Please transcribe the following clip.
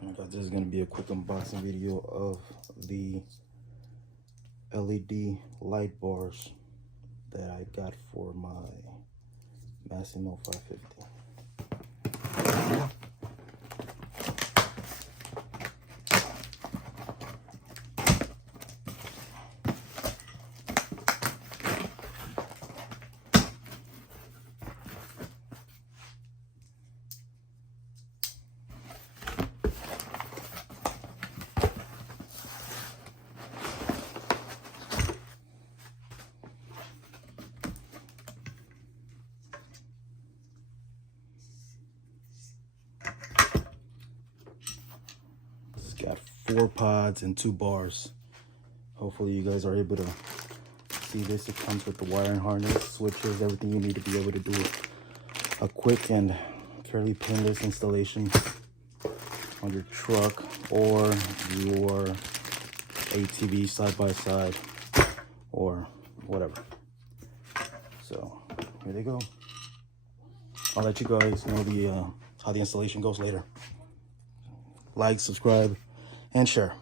This is going to be a quick unboxing video of the LED light bars that I got for my Massimo 550. Got 4 pods and 2 bars. Hopefully you guys are able to see this. It comes with the wiring harness, switches, everything you need to be able to do a quick and fairly painless installation on your truck or your ATV side by side or whatever. So here they go. I'll let you guys know how the installation goes later. Like, subscribe, and share.